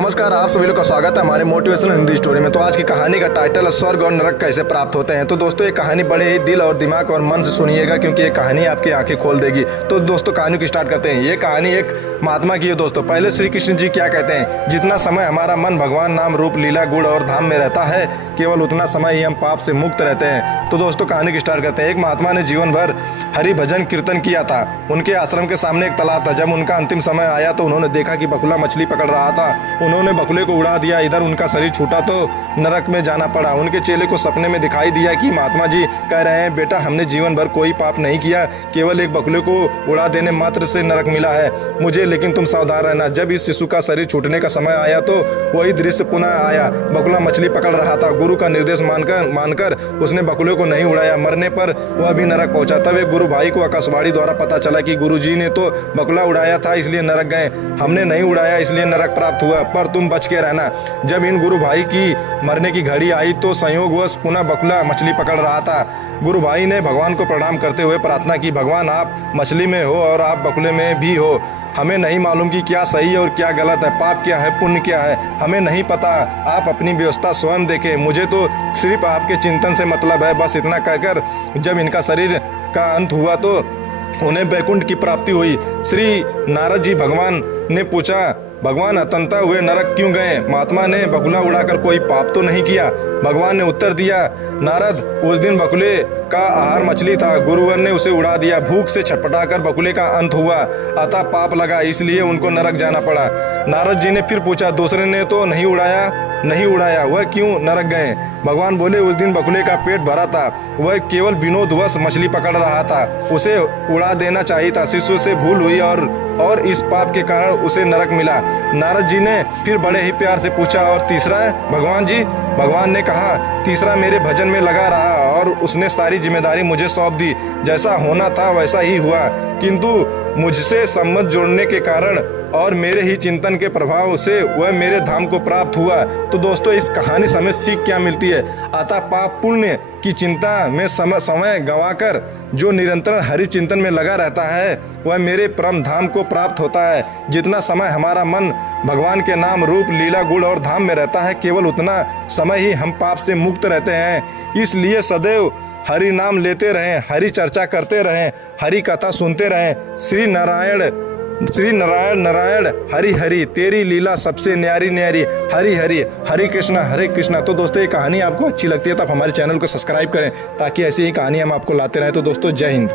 नमस्कार, आप सभी लोग का स्वागत है हमारे मोटिवेशनल हिंदी स्टोरी में। तो आज की कहानी का टाइटल है स्वर्ग और नरक कैसे प्राप्त होते हैं। तो दोस्तों ये कहानी बड़े ही दिल और दिमाग और मन से सुनिएगा, क्योंकि ये कहानी आपकी आंखें खोल देगी। तो दोस्तों कहानी को स्टार्ट करते हैं। ये कहानी एक महात्मा की है दोस्तों। पहले श्री कृष्ण जी क्या कहते हैं, जितना समय हमारा मन भगवान नाम रूप लीला गुण और धाम में रहता है, केवल उतना समय ही हम पाप से मुक्त रहते हैं। तो दोस्तों कहानी की स्टार्ट करते हैं। एक महात्मा ने जीवन भर हरि भजन कीर्तन किया था। उनके आश्रम के सामने एक तालाब था। जब उनका अंतिम समय आया तो उन्होंने देखा कि बकुला मछली पकड़ रहा था। उन्होंने बकुले को उड़ा दिया। इधर उनका शरीर छूटा तो नरक में जाना पड़ा। उनके चेले को सपने में दिखाई दिया कि महात्मा जी कह रहे हैं, बेटा हमने जीवन भर कोई पाप नहीं किया, केवल एक बकुले को उड़ा देने मात्र से नरक मिला है मुझे, लेकिन तुम सावधान रहना। जब इस शिशु का शरीर छूटने का समय आया तो वही दृश्य पुनः आया। बकुला मछली पकड़ रहा था। गुरु का निर्देश मानकर उसने बकुले को नहीं उड़ाया। मरने पर वह भी नरक पहुंचा। तब एक गुरु भाई को आकाशवाणी द्वारा पता चला कि गुरु जी ने तो बकुला उड़ाया था इसलिए नरक गए, हमने नहीं उड़ाया इसलिए नरक प्राप्त हुआ, पर तुम बच के रहना। जब इन गुरु भाई की मरने की घड़ी आई तो संयोगवश पुनः बकुला मछली पकड़ रहा था। गुरु भाई ने भगवान को प्रणाम करते हुए प्रार्थना की, भगवान आप मछली में हो और आप बकुले में भी हो। हमें नहीं मालूम कि क्या सही और क्या गलत है, पाप क्या है पुण्य क्या है, हमें नहीं पता। आप अपनी व्यवस्था स्वयं देखें, मुझे तो सिर्फ आपके चिंतन से मतलब है। बस इतना कहकर जब इनका शरीर का अंत हुआ तो उन्हें वैकुंठ की प्राप्ति हुई। श्री नारद जी भगवान ने पूछा, भगवान अतंता हुए नरक क्यों गए? महात्मा ने बकुला उड़ाकर कोई पाप तो नहीं किया। भगवान ने उत्तर दिया, नारद उस दिन बकुले का आहार मछली था, गुरुवर ने उसे उड़ा दिया। भूख से छटपटाकर बकुले का अंत हुआ, अतः पाप लगा, इसलिए उनको नरक जाना पड़ा। नारद जी ने फिर पूछा, दूसरे ने तो नहीं उड़ाया, वह क्यों नरक गए? भगवान बोले, उस दिन बकुले का पेट भरा था, वह केवल विनोदवश मछली पकड़ रहा था, उसे उड़ा देना चाहिए था। शिशु से भूल हुई और इस पाप के कारण उसे नरक मिला। नारद जी ने फिर बड़े ही प्यार से पूछा, और तीसरा है भगवान जी? भगवान ने कहा, तीसरा मेरे भजन में लगा रहा और उसने सारी जिम्मेदारी मुझे सौंप दी। जैसा होना था वैसा ही हुआ, किंतु मुझसे संबंध जोड़ने के कारण और मेरे ही चिंतन के प्रभाव से वह मेरे धाम को प्राप्त हुआ। तो दोस्तों इस कहानी से हमें सीख क्या मिलती है? अतः पाप पुण्य की चिंता में समय गंवाकर जो निरंतर हरि चिंतन में लगा रहता है वह मेरे परम धाम को प्राप्त होता है। जितना समय हमारा मन भगवान के नाम रूप लीला गुण और धाम में रहता है, केवल उतना समय ही हम पाप से मुक्त रहते हैं। इसलिए सदैव हरि नाम लेते रहें, हरि चर्चा करते रहें, हरि कथा सुनते रहें। श्री नारायण नारायण हरि हरि, तेरी लीला सबसे न्यारी न्यारी, हरि हरि, हरे कृष्णा। तो दोस्तों ये कहानी आपको अच्छी लगती है तो आप हमारे चैनल को सब्सक्राइब करें, ताकि ऐसी ही कहानी हम आपको लाते रहें। तो दोस्तों जय हिंद।